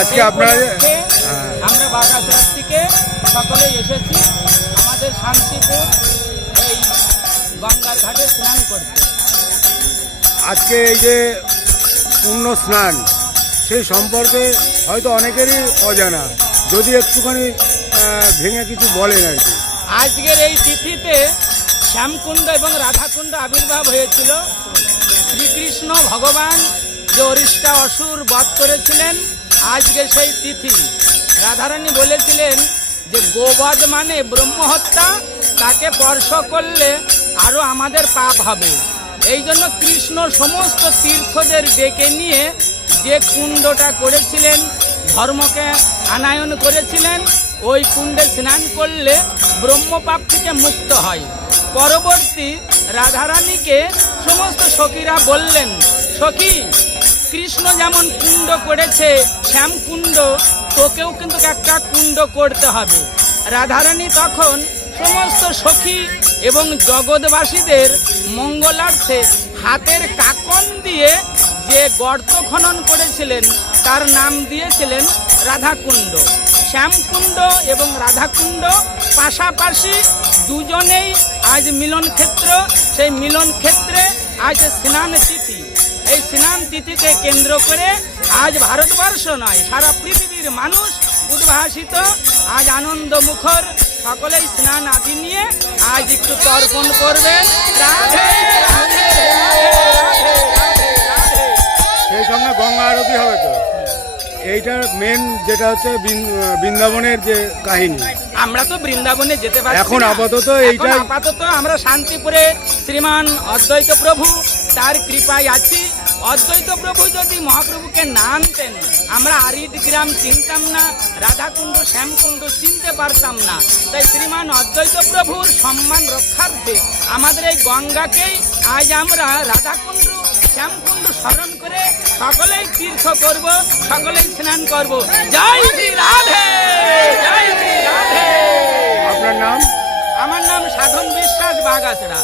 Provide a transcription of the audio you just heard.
আজকে আপনারা। আমরা বাগাসরাত থেকে সকলে এসেছি। আমাদের শান্তিপুর এই গঙ্গার ঘাটে স্নান করতে। আজকে এই যে পূর্ণ স্নান সেই সম্পর্কে হয়তো অনেকেরই অজানা যদি একটুখানি ভেঙে কিছু বলেন আর কি। আজকের এই তিথিতে শ্যামকুণ্ড এবং রাধাকুণ্ড আবির্ভাব হয়েছিল। শ্রীকৃষ্ণ ভগবান যে অরিষ্টা অসুর বধ করেছিলেন আজকে সেই তিথি। রাধারানী বলেছিলেন যে, গোবধ মানে ব্রহ্মহত্যা, তাকে স্পর্শ করলে আরও আমাদের পাপ হবে। এই জন্য কৃষ্ণ সমস্ত তীর্থদের ডেকে নিয়ে যে কুণ্ডটা করেছিলেন, ধর্মকে আনায়ন করেছিলেন, ওই কুণ্ডে স্নান করলে ব্রহ্মপাপ থেকে মুক্ত হয়। পরবর্তী রাধারানীকে সমস্ত সখীরা বললেন, সখী কৃষ্ণ যেমন কুণ্ড করেছে শ্যাম কুণ্ড তোকেও কিন্তু একটা কুণ্ড করতে হবে। রাধারানী তখন সমস্ত সখী এবং জগৎবাসীদের মঙ্গলার্থে হাতের কাকন দিয়ে যে গর্ত খনন করেছিলেন, তার নাম দিয়েছিলেন রাধাকুণ্ড। শ্যামকুণ্ড এবং রাধাকুণ্ড পাশাপাশি দুজনেই আজ মিলন ক্ষেত্র সেই মিলন ক্ষেত্রে আজ স্নান তিথি এই স্নান তিথিকে কেন্দ্র করে আজ ভারতবর্ষ নয় সারা পৃথিবীর মানুষ উদ্ভাসিত আজ আনন্দ মুখর। সকলেই স্নান আদি নিয়ে আজ একটু তর্পণ করবেন সেই সঙ্গে গঙ্গা আরতি হবে তো? এইটার মেন যেটা হচ্ছে বৃন্দাবনের যে কাহিনী। আমরা তো বৃন্দাবনে যেতে পারি এখন আপাতত এইটা আপাতত আমরা শান্তিপুরে শ্রীমান অদ্বৈত প্রভু তার কৃপায় আছি। অদ্বৈত প্রভু যদি মহাপ্রভুকে না আনতেন আমরা আরিদ গ্রাম চিনতাম না রাধাকুণ্ড শ্যামকুণ্ড চিনতে পারতাম না। তাই শ্রীমান অদ্বৈত প্রভুর সম্মান রক্ষার্থে আমাদের এই গঙ্গাকেই আজ আমরা রাধাকুণ্ড শ্যামকুণ্ড স্মরণ করে সকলেই তীর্থ করব সকলেই স্নান করব। জয় শ্রী রাধে! আপনার নাম? আমার নাম সাধন বিশ্বাস বাগাসরা